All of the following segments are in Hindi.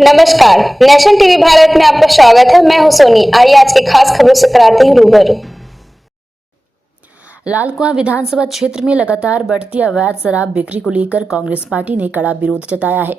नमस्कार। नेशन टीवी भारत में आपका स्वागत है। मैं हूं सोनी। आइए आज की खास खबरों से कराते हैं रूबरू। लालकुआं विधानसभा क्षेत्र में लगातार बढ़ती अवैध शराब बिक्री को लेकर कांग्रेस पार्टी ने कड़ा विरोध जताया है।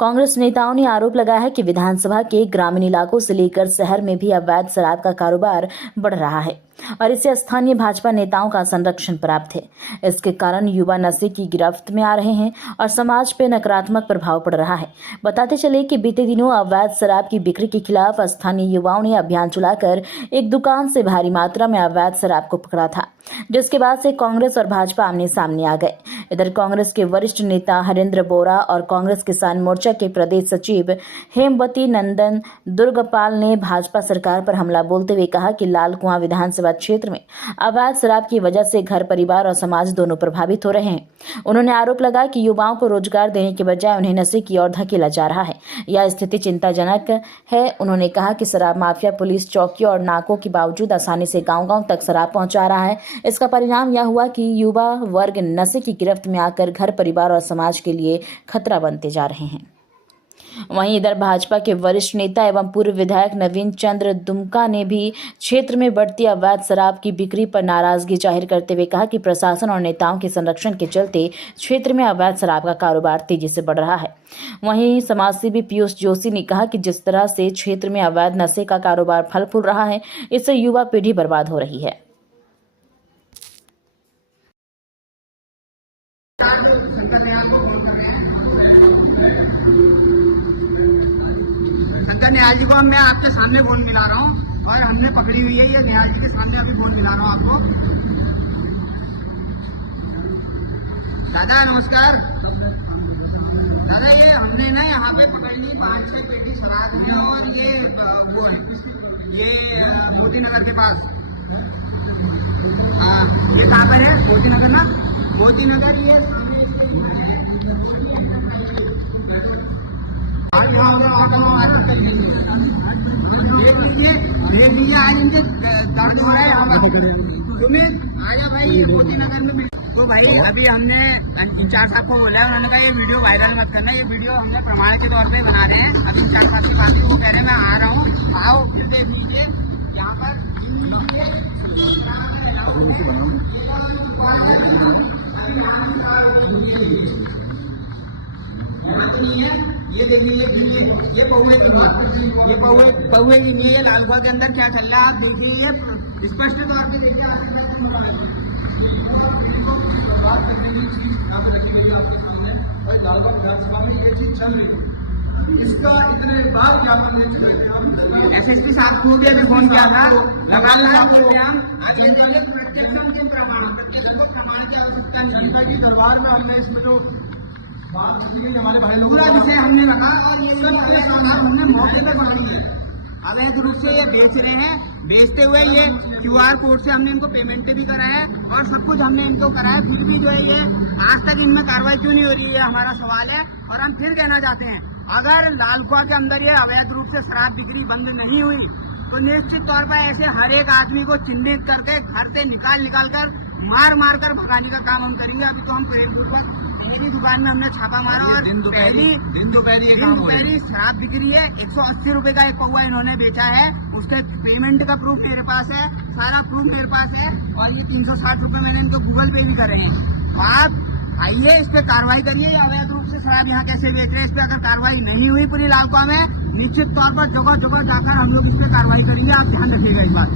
कांग्रेस नेताओं ने आरोप लगाया है कि विधानसभा के ग्रामीण इलाकों से लेकर शहर में भी अवैध शराब का कारोबार बढ़ रहा है और इससे स्थानीय भाजपा नेताओं का संरक्षण प्राप्त है। इसके कारण युवा नशे की गिरफ्त में आ रहे हैं और समाज पर नकारात्मक प्रभाव पड़ रहा है। बताते चले कि बीते दिनों अवैध शराब की बिक्री के खिलाफ स्थानीय युवाओं ने अभियान चलाकर एक दुकान से भारी मात्रा में अवैध शराब को पकड़ा था, जिसके बाद से कांग्रेस और भाजपा आमने सामने आ गए। इधर कांग्रेस के वरिष्ठ नेता हरेंद्र बोरा और कांग्रेस किसान मोर्चा के प्रदेश सचिव हेमवती नंदन दुर्गपाल ने भाजपा सरकार पर हमला बोलते हुए कहा कि लालकुआं विधानसभा क्षेत्र में अवैध शराब की वजह से घर परिवार और समाज दोनों प्रभावित हो रहे हैं। उन्होंने आरोप लगाया कि युवाओं को रोजगार देने के बजाय उन्हें नशे की ओर धकेला जा रहा है। यह स्थिति चिंताजनक है। उन्होंने कहा कि शराब माफिया पुलिस चौकियों और नाकों के बावजूद आसानी से गांव-गांव तक शराब पहुंचा रहा है। इसका परिणाम यह हुआ कि युवा वर्ग नशे की गिरफ्त में आकर घर परिवार और समाज के लिए खतरा बनते जा रहे हैं। वहीं इधर भाजपा के वरिष्ठ नेता एवं पूर्व विधायक नवीन चंद्र दुमका ने भी क्षेत्र में बढ़ती अवैध शराब की बिक्री पर नाराजगी जाहिर करते हुए कहा कि प्रशासन और नेताओं के संरक्षण के चलते क्षेत्र में अवैध शराब का कारोबार तेजी से बढ़ रहा है। वहीं समाजसेवी पीयूष जोशी ने कहा कि जिस तरह से क्षेत्र में अवैध नशे का कारोबार फल फूल रहा है, इससे युवा पीढ़ी बर्बाद हो रही है। शंकर निहाल जी को मैं आपके सामने फोन मिला रहा हूँ और हमने पकड़ी हुई है। ये निहाल जी के सामने अभी फोन मिला रहा हूँ आपको। दादा नमस्कार। दादा ये हमने ना यहाँ पे पकड़ ली 5-6 पेटी शराब है और ये वो है ये मोती नगर के पास। हाँ ये कहाँ पर है? मोती नगर ना, मोती नगर ये सामने देख लीजिए आज इनके दर्द हो रहा है यहाँ पर। तुम्हें आया भाई मोदी नगर में तो भाई अभी हमने इंचार्ज साहब को बोला है, उन्होंने कहा ये वीडियो वायरल मत करना, ये वीडियो हमने प्रमाण के तौर पे बना रहे हैं। अभी इंचार्ज साहब की बात वो कह रहे हैं मैं आ रहा हूँ, आओ फिर देख लीजिए यहाँ पर ये देख लीजिए ये पौवे की नहीं, ये पौवे की नहीं है। लालकुआ के अंदर क्या चल रहा है आप देख लीजिए स्पष्ट तौर पे देखिए। इसका इतने बार ज्ञापन एसएसपी साहब को भी अभी फोन किया था, लगातार अब ये देखिए प्रत्यक्ष के प्रमाण की आवश्यकता नहीं की दरबार में हमने इसमें जो बात की हमारे भाई लोग पूरा विषय हमने रखा और ये हमने मौके पर बना दिया। अवैध रूप से ये बेच रहे हैं, बेचते हुए ये क्यूआर कोड से हमने इनको पेमेंट भी करा है और सब कुछ हमने इनको करा है। फिर भी जो है ये आज तक इनमें कार्रवाई क्यों नहीं हो रही है हमारा सवाल है। और हम फिर कहना चाहते हैं अगर लालकुआं के अंदर ये अवैध रूप से शराब बिक्री बंद नहीं हुई तो निश्चित तौर पर ऐसे हर एक आदमी को चिन्हित करके घर से निकाल कर मार कर भगाने का काम हम करेंगे। अभी तो हम पूर्वक मेरी दुकान में हमने छापा मारा और दिन दोपहरी शराब बिक्री है। 180 रुपए का एक पौवा इन्होंने बेचा है, उसके पेमेंट का प्रूफ मेरे पास है, सारा प्रूफ मेरे पास है और ये 360 रुपए मैंने इनको गूगल पे भी करे हैं। आप आइए इस पे कार्रवाई करिए। अवैध रूप से शराब यहाँ कैसे बेच रहे हैं, इस पे अगर कार्रवाई नहीं हुई पूरी लालकुआं में निश्चित तौर पर जगह जगह जाकर हम लोग इस पे कार्रवाई करेंगे। आप ध्यान रखिएगा इस बात।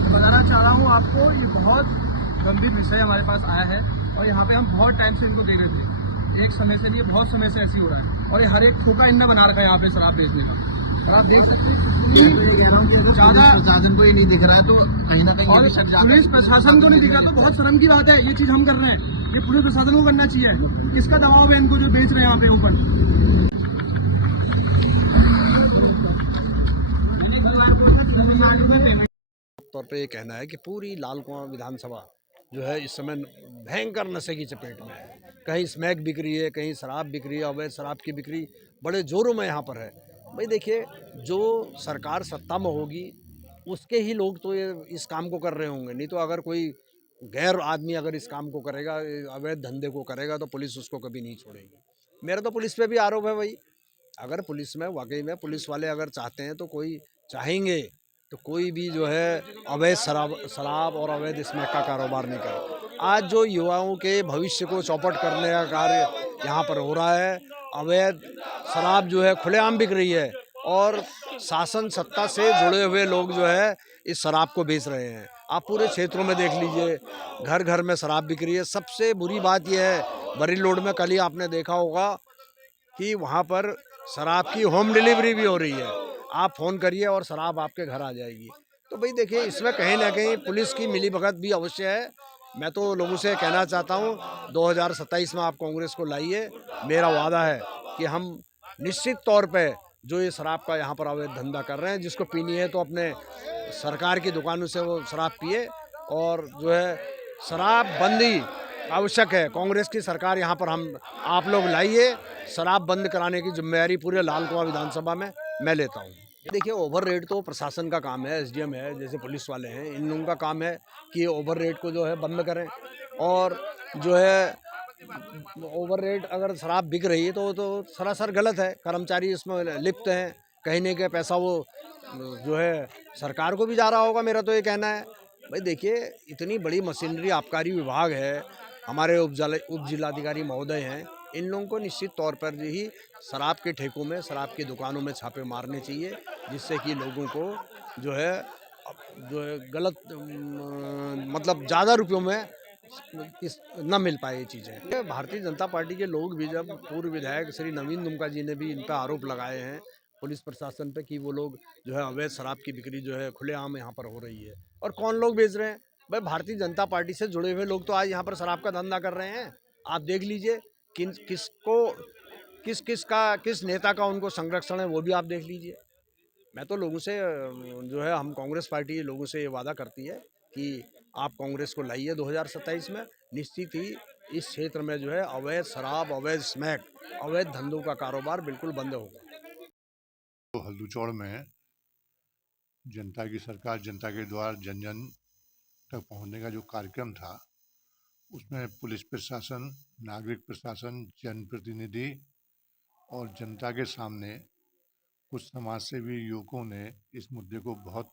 मैं बताना चाह रहा हूँ आपको ये बहुत गंभीर विषय हमारे पास आया है और यहाँ पे हम बहुत टाइम से इनको दे रहे थे। एक समय से नहीं, बहुत समय से ऐसी हो रहा है और ये हर एक खोखा इनने बना रखा है यहाँ पे शराब बेचने का। और आप देख सकते हैं ज्यादा प्रशासन को ही नहीं दिख रहा है तो कहीं ना कहीं और पुलिस प्रशासन को नहीं दिख रहा तो बहुत शर्म की बात है। ये चीज हम कर रहे हैं, ये पुलिस प्रशासन को करना चाहिए। किसका दबाव है इनको जो बेच रहे हैं यहाँ पे ऊपर? तौर पे ये कहना है कि पूरी लालकुआं विधानसभा जो है इस समय भयंकर नशे की चपेट में है। कहीं स्मैक बिक रही है, कहीं शराब बिक रही है, अवैध शराब की बिक्री बड़े जोरों में यहाँ पर है। भाई देखिए, जो सरकार सत्ता में होगी उसके ही लोग तो ये इस काम को कर रहे होंगे, नहीं तो अगर कोई गैर आदमी अगर इस काम को करेगा, अवैध धंधे को करेगा, तो पुलिस उसको कभी नहीं छोड़ेगी। मेरा तो पुलिस पे भी आरोप है भाई। अगर पुलिस में वाकई में पुलिस वाले अगर चाहते हैं तो कोई चाहेंगे तो कोई भी जो है अवैध शराब और अवैध स्मैक का कारोबार नहीं करे। आज जो युवाओं के भविष्य को चौपट करने का कार्य यहाँ पर हो रहा है, अवैध शराब जो है खुलेआम बिक रही है और शासन सत्ता से जुड़े हुए लोग जो है इस शराब को बेच रहे हैं। आप पूरे क्षेत्रों में देख लीजिए, घर घर में शराब बिक रही है। सबसे बुरी बात यह है, बरी रोड में कल ही आपने देखा होगा कि वहाँ पर शराब की होम डिलीवरी भी हो रही है। आप फ़ोन करिए और शराब आपके घर आ जाएगी। तो भाई देखिए, इसमें कहीं ना कहीं पुलिस की मिलीभगत भी अवश्य है। मैं तो लोगों से कहना चाहता हूँ 2027 में आप कांग्रेस को लाइए। मेरा वादा है कि हम निश्चित तौर पे जो ये शराब का यहाँ पर अवैध धंधा कर रहे हैं, जिसको पीनी है तो अपने सरकार की दुकानों से वो शराब पिए। और जो है शराब बंदी आवश्यक है। कांग्रेस की सरकार यहाँ पर हम आप लोग लाइए। शराब बंद कराने की जिम्मेदारी पूरे लाल कुआं विधानसभा में मैं लेता हूँ। देखिए, ओवर रेट तो प्रशासन का काम है, एसडीएम है, जैसे पुलिस वाले हैं, इन लोगों का काम है कि ओवर रेट को जो है बंद करें। और जो है ओवर रेट अगर शराब बिक रही है तो सरासर गलत है। कर्मचारी इसमें लिप्त हैं, कहीं ना कहीं पैसा वो जो है सरकार को भी जा रहा होगा, मेरा तो ये कहना है। भाई देखिए, इतनी बड़ी मशीनरी आबकारी विभाग है, हमारे उप जिलाधिकारी महोदय हैं, इन लोगों को निश्चित तौर पर ही शराब के ठेकों में, शराब की दुकानों में छापे मारने चाहिए, जिससे कि लोगों को जो है गलत मतलब ज़्यादा रुपयों में इस न मिल पाए ये चीज़ें। भारतीय जनता पार्टी के लोग भी, जब पूर्व विधायक श्री नवीन दुमका जी ने भी इन पर आरोप लगाए हैं पुलिस प्रशासन पे कि वो लोग जो है अवैध शराब की बिक्री जो है खुलेआम यहाँ पर हो रही है। और कौन लोग बेच रहे हैं? भाई भारतीय जनता पार्टी से जुड़े हुए लोग तो आज यहाँ पर शराब का धंधा कर रहे हैं। आप देख लीजिए किस नेता का उनको संरक्षण है, वो भी आप देख लीजिए। मैं तो लोगों से जो है हम कांग्रेस पार्टी लोगों से ये वादा करती है कि आप कांग्रेस को लाइए 2027 में। निश्चित ही इस क्षेत्र में जो है अवैध शराब, अवैध स्मैक, अवैध धंधों का कारोबार बिल्कुल बंद होगा। तो हल्दूचौड़ में जनता की सरकार, जनता के द्वार, जन जन तक पहुंचने का जो कार्यक्रम था, उसमें पुलिस प्रशासन, नागरिक प्रशासन, जनप्रतिनिधि और जनता के सामने कुछ समाजसेवी युवकों ने इस मुद्दे को बहुत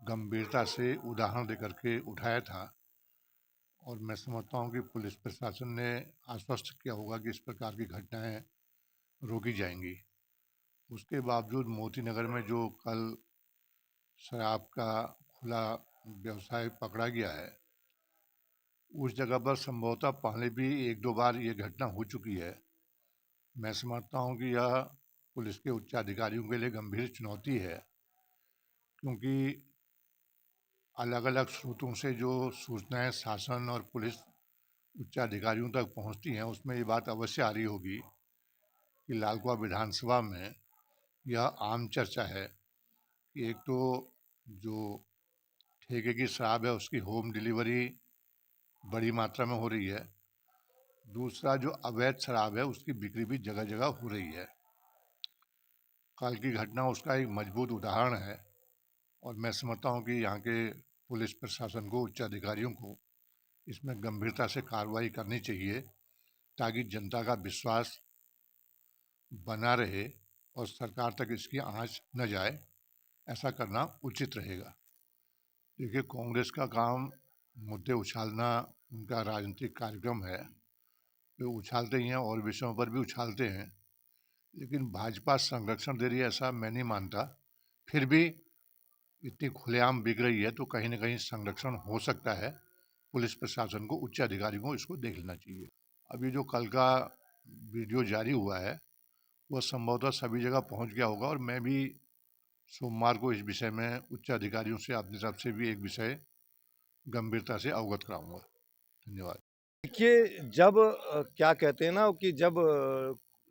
गंभीरता से उदाहरण देकर के उठाया था। और मैं समझता हूं कि पुलिस प्रशासन ने आश्वस्त किया होगा कि इस प्रकार की घटनाएं रोकी जाएंगी। उसके बावजूद मोती नगर में जो कल शराब का खुला व्यवसाय पकड़ा गया है, उस जगह पर संभवतः पहले भी 1-2 बार ये घटना हो चुकी है। मैं समझता हूँ कि यह पुलिस के उच्चाधिकारियों के लिए गंभीर चुनौती है, क्योंकि अलग अलग स्रोतों से जो सूचनाएं शासन और पुलिस उच्चाधिकारियों तक पहुँचती हैं, उसमें ये बात अवश्य आ रही होगी कि लाल कुआं विधानसभा में यह आम चर्चा है कि एक तो जो ठेके की शराब है उसकी होम डिलीवरी बड़ी मात्रा में हो रही है, दूसरा जो अवैध शराब है उसकी बिक्री भी जगह जगह हो रही है। कल की घटना उसका एक मजबूत उदाहरण है। और मैं समझता हूँ कि यहाँ के पुलिस प्रशासन को, उच्चाधिकारियों को इसमें गंभीरता से कार्रवाई करनी चाहिए, ताकि जनता का विश्वास बना रहे और सरकार तक इसकी आंच न जाए। ऐसा करना उचित रहेगा। देखिए, कांग्रेस का काम मुद्दे उछालना उनका राजनीतिक कार्यक्रम है, वे उछालते ही हैं और विषयों पर भी उछालते हैं, लेकिन भाजपा संरक्षण दे रही है ऐसा मैं नहीं मानता। फिर भी इतनी खुलेआम बिक रही है तो कहीं ना कहीं संरक्षण हो सकता है। पुलिस प्रशासन को, उच्च अधिकारियों को इसको देख लेना चाहिए। अभी जो कल का वीडियो जारी हुआ है वह संभवतः सभी जगह पहुंच गया होगा, और मैं भी सोमवार को इस विषय में उच्च अधिकारियों से अपनी तरफ से भी एक विषय गंभीरता से अवगत कराऊंगा। धन्यवाद। देखिए, जब क्या कहते हैं ना कि जब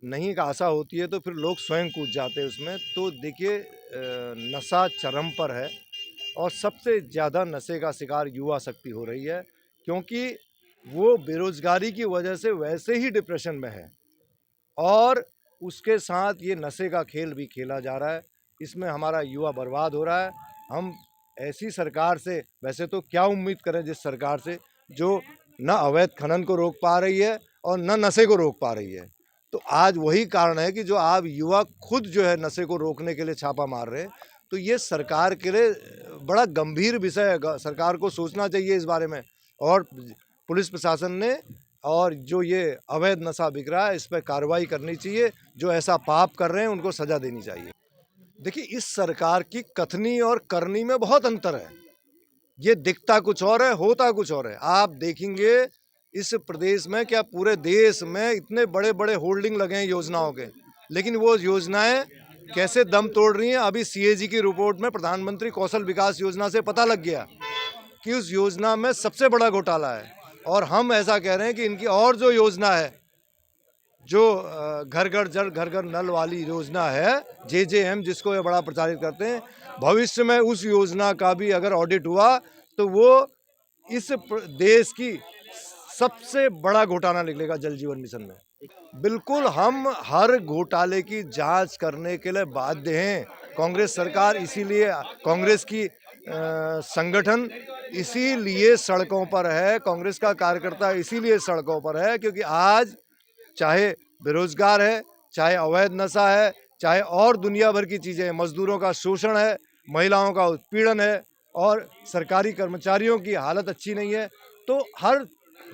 नहीं का आशा होती है तो फिर लोग स्वयं कूद जाते हैं उसमें। तो देखिए, नशा चरम पर है और सबसे ज़्यादा नशे का शिकार युवा शक्ति हो रही है, क्योंकि वो बेरोजगारी की वजह से वैसे ही डिप्रेशन में है और उसके साथ ये नशे का खेल भी खेला जा रहा है। इसमें हमारा युवा बर्बाद हो रहा है। हम ऐसी सरकार से वैसे तो क्या उम्मीद करें, जिस सरकार से जो न अवैध खनन को रोक पा रही है और न नशे को रोक पा रही है। तो आज वही कारण है कि जो आप युवा खुद जो है नशे को रोकने के लिए छापा मार रहे हैं। तो ये सरकार के लिए बड़ा गंभीर विषय है, सरकार को सोचना चाहिए इस बारे में। और पुलिस प्रशासन ने और जो ये अवैध नशा बिक रहा है इस पर कार्रवाई करनी चाहिए। जो ऐसा पाप कर रहे हैं उनको सजा देनी चाहिए। देखिए, इस सरकार की कथनी और करनी में बहुत अंतर है। ये दिखता कुछ और है, होता कुछ और है। आप देखेंगे इस प्रदेश में, क्या पूरे देश में इतने बड़े बड़े होल्डिंग लगे हैं योजनाओं के, लेकिन वो योजनाएं कैसे दम तोड़ रही हैं। अभी सीएजी की रिपोर्ट में प्रधानमंत्री कौशल विकास योजना से पता लग गया कि उस योजना में सबसे बड़ा घोटाला है। और हम ऐसा कह रहे हैं कि इनकी और जो योजना है, जो घर घर जल घर घर नल वाली योजना है, JJM, जिसको ये बड़ा प्रचारित करते हैं, भविष्य में उस योजना का भी अगर ऑडिट हुआ तो वो इस देश की सबसे बड़ा घोटाला निकलेगा जल जीवन मिशन में। बिल्कुल, हम हर घोटाले की जांच करने के लिए बाध्य हैं। कांग्रेस सरकार इसीलिए, कांग्रेस की संगठन इसीलिए सड़कों पर है, कांग्रेस का कार्यकर्ता इसीलिए सड़कों पर है, क्योंकि आज चाहे बेरोजगार है, चाहे अवैध नशा है, चाहे और दुनिया भर की चीज़ें हैं, मजदूरों का शोषण है, महिलाओं का उत्पीड़न है और सरकारी कर्मचारियों की हालत अच्छी नहीं है। तो हर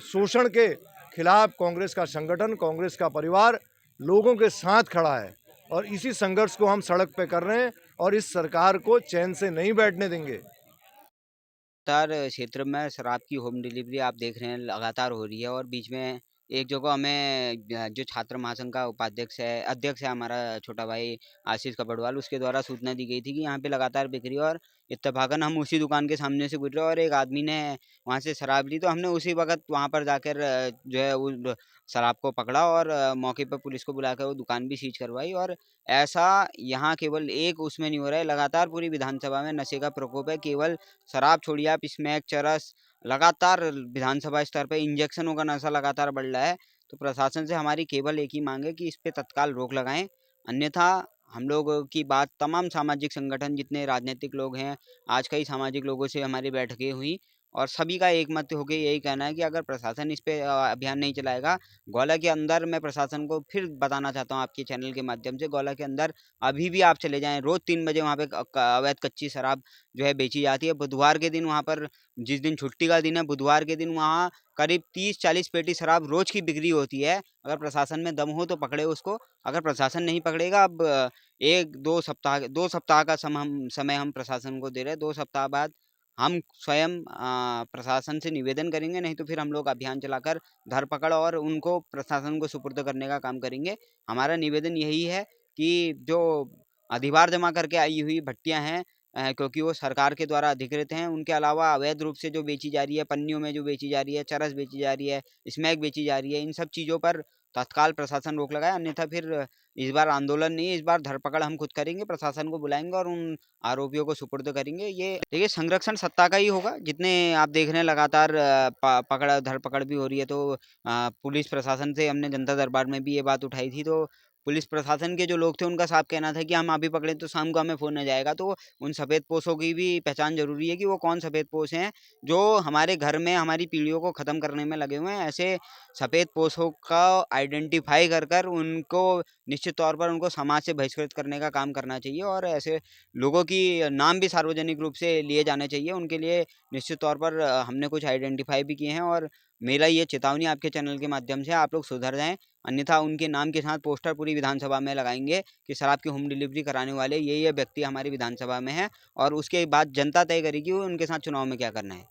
शोषण के खिलाफ कांग्रेस का संगठन, कांग्रेस का परिवार लोगों के साथ खड़ा है और इसी संघर्ष को हम सड़क पे कर रहे हैं और इस सरकार को चैन से नहीं बैठने देंगे। लगातार क्षेत्र में शराब की होम डिलीवरी आप देख रहे हैं लगातार हो रही है और बीच में एक जगह हमें जो छात्र महासंघ का अध्यक्ष है हमारा छोटा भाई आशीष कपड़वाल, उसके द्वारा सूचना दी गई थी कि यहाँ पे लगातार बिक्री और इत्तेफाकन हम उसी दुकान के सामने से गुजरे और एक आदमी ने वहाँ से शराब ली, तो हमने उसी वक्त वहाँ पर जाकर जो है उस शराब को पकड़ा और मौके पर पुलिस को बुलाकर वो दुकान भी सीज करवाई। और ऐसा यहाँ केवल एक उसमें नहीं हो रहा है, लगातार पूरी विधानसभा में नशे का प्रकोप है। केवल शराब छोड़िए, आप स्मैक, चरस, लगातार विधानसभा स्तर पे इंजेक्शनों का नशा लगातार बढ़ रहा है। तो प्रशासन से हमारी केवल एक ही मांग है कि इस पे तत्काल रोक लगाएं, अन्यथा हम लोगों की बात तमाम सामाजिक संगठन, जितने राजनीतिक लोग हैं, आज कई सामाजिक लोगों से हमारी बैठकें हुई और सभी का एक मत होके यही कहना है कि अगर प्रशासन इस पे अभियान नहीं चलाएगा, गौला के अंदर, मैं प्रशासन को फिर बताना चाहता हूँ आपके चैनल के माध्यम से, गौला के अंदर अभी भी आप चले जाएं, रोज 3 बजे वहाँ पे अवैध कच्ची शराब जो है बेची जाती है। बुधवार के दिन वहाँ पर, जिस दिन छुट्टी का दिन है, बुधवार के दिन वहाँ करीब 30-40 पेटी शराब रोज की बिक्री होती है। अगर प्रशासन में दम हो तो पकड़े उसको, अगर प्रशासन नहीं पकड़ेगा, अब 2 सप्ताह का समय हम प्रशासन को दे रहे हैं। 2 सप्ताह बाद हम स्वयं प्रशासन से निवेदन करेंगे, नहीं तो फिर हम लोग अभियान चलाकर धरपकड़ और उनको प्रशासन को सुपुर्द करने का काम करेंगे। हमारा निवेदन यही है कि जो अधिभार जमा करके आई हुई भट्टियां हैं, क्योंकि वो सरकार के द्वारा अधिकृत हैं, उनके अलावा अवैध रूप से जो बेची जा रही है, पन्नियों में जो बेची जा रही है, चरस बेची जा रही है, स्मैक बेची जा रही है, इन सब चीज़ों पर तत्काल प्रशासन रोक लगाए, अन्यथा फिर इस बार आंदोलन नहीं, इस बार धरपकड़ हम खुद करेंगे, प्रशासन को बुलाएंगे और उन आरोपियों को सुपुर्द करेंगे। ये देखिए, संरक्षण सत्ता का ही होगा। जितने आप देख रहे हैं लगातार पकड़ धरपकड़ भी हो रही है, तो पुलिस प्रशासन से हमने जनता दरबार में भी ये बात उठाई थी, तो पुलिस प्रशासन के जो लोग थे उनका साफ कहना था कि हम अभी पकड़े तो शाम को हमें फ़ोन आ जाएगा। तो उन सफ़ेद पोशों की भी पहचान ज़रूरी है कि वो कौन सफ़ेद पोश हैं जो हमारे घर में हमारी पीढ़ियों को ख़त्म करने में लगे हुए हैं। ऐसे सफ़ेद पोशों का आइडेंटिफ़ाई कर उनको निश्चित तौर पर उनको समाज से बहिष्कृत करने का काम करना चाहिए और ऐसे लोगों की नाम भी सार्वजनिक रूप से लिए जाने चाहिए। उनके लिए निश्चित तौर पर हमने कुछ आइडेंटिफ़ाई भी किए हैं और मेरा ये चेतावनी आपके चैनल के माध्यम से, आप लोग सुधर जाएँ, अन्यथा उनके नाम के साथ पोस्टर पूरी विधानसभा में लगाएंगे कि शराब की होम डिलीवरी कराने वाले ये व्यक्ति हमारी विधानसभा में हैं और उसके बाद जनता तय करेगी उनके साथ चुनाव में क्या करना है।